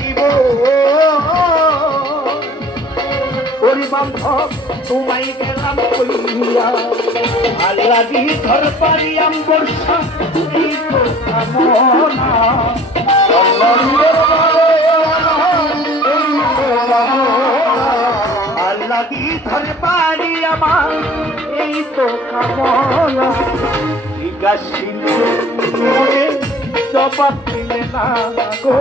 যাইব ওরে বান্ধব তোমায় গেলাম কইয়া আল্লাহ দি ধর পারিয়াম বর্ষা এই তো কামনা আল্লাহ দি ধর পারি আমার এই তো কামনা জিজ্ঞাসিল জবাব দিলে না গো